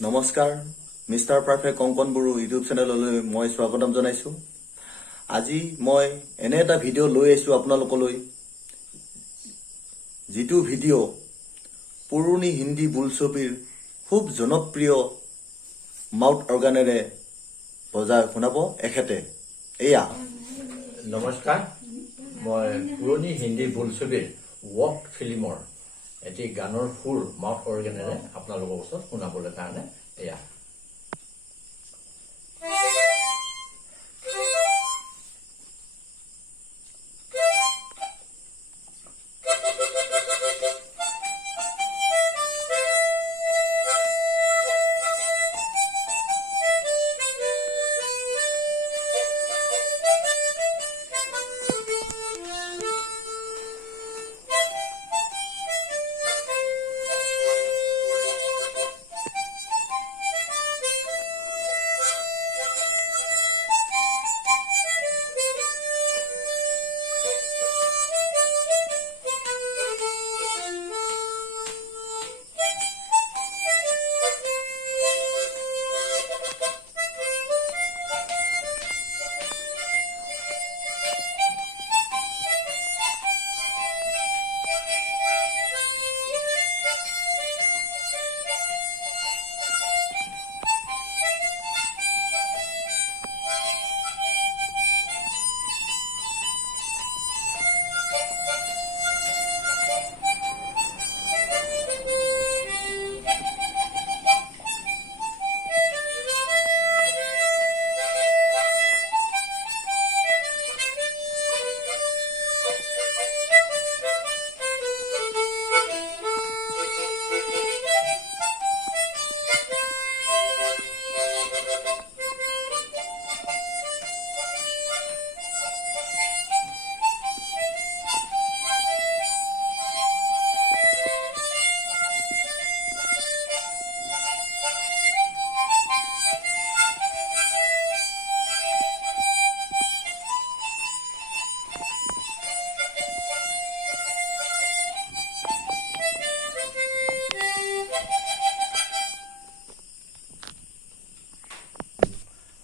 নমস্কাৰ, mister perfect Kangkan Boro YouTube চেনেললৈ মই স্বাগতম জনাইছোঁ। আজি মই এনে এটা ভিডিঅ' লৈ আহিছোঁ আপোনালোকলৈ, যিটো ভিডিঅ' পুৰণি হিন্দী বোলছবিৰ খুব জনপ্ৰিয় মাউথ অৰ্গানেৰে বজাই শুনাব এখেতে। এয়া নমস্কাৰ, মই পুৰণি হিন্দী বোলছবিৰ ৱক ফিল্মৰ এটি গানৰ সুৰ মাউথ অৰ্গেনেৰে আপোনালোকৰ ওচৰত শুনাবলৈ কাৰণে এয়া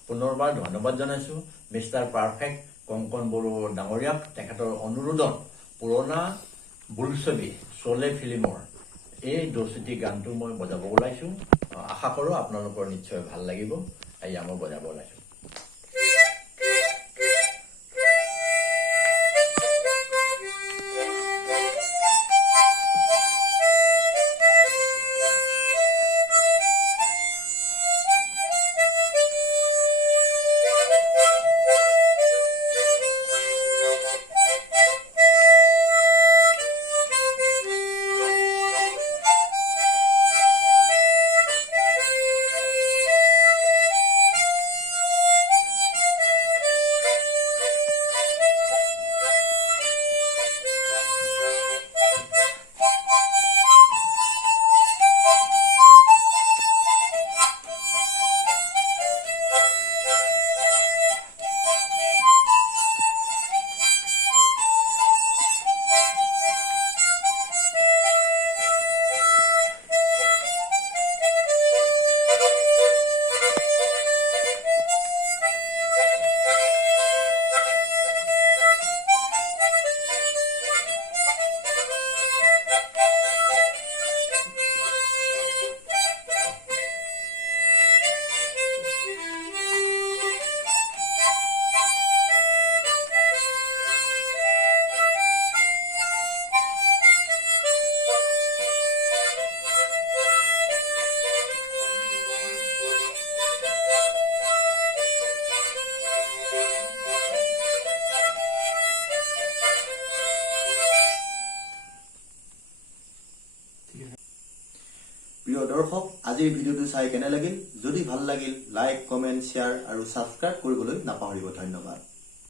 পুনৰবাৰ ধন্যবাদ জনাইছোঁ মিষ্টাৰ পাৰফেক্ট কংকন বড়ো ডাঙৰীয়াক। তেখেতৰ অনুৰোধত পুৰণা বোলছবি চলে ফিল্মৰ এই দোচিতি গানটো মই বজাব ওলাইছোঁ। আশা কৰোঁ আপোনালোকৰ নিশ্চয় ভাল লাগিব। এয়া মই বজাব ওলাইছোঁ। প্ৰিয় দৰ্শক, আজিৰ ভিডিঅ'টো চাই কেনে লাগিল? যদি ভাল লাগিল লাইক, কমেণ্ট, শ্বেয়াৰ আৰু ছাবস্ক্ৰাইব কৰিবলৈ নাপাহৰিব। ধন্যবাদ।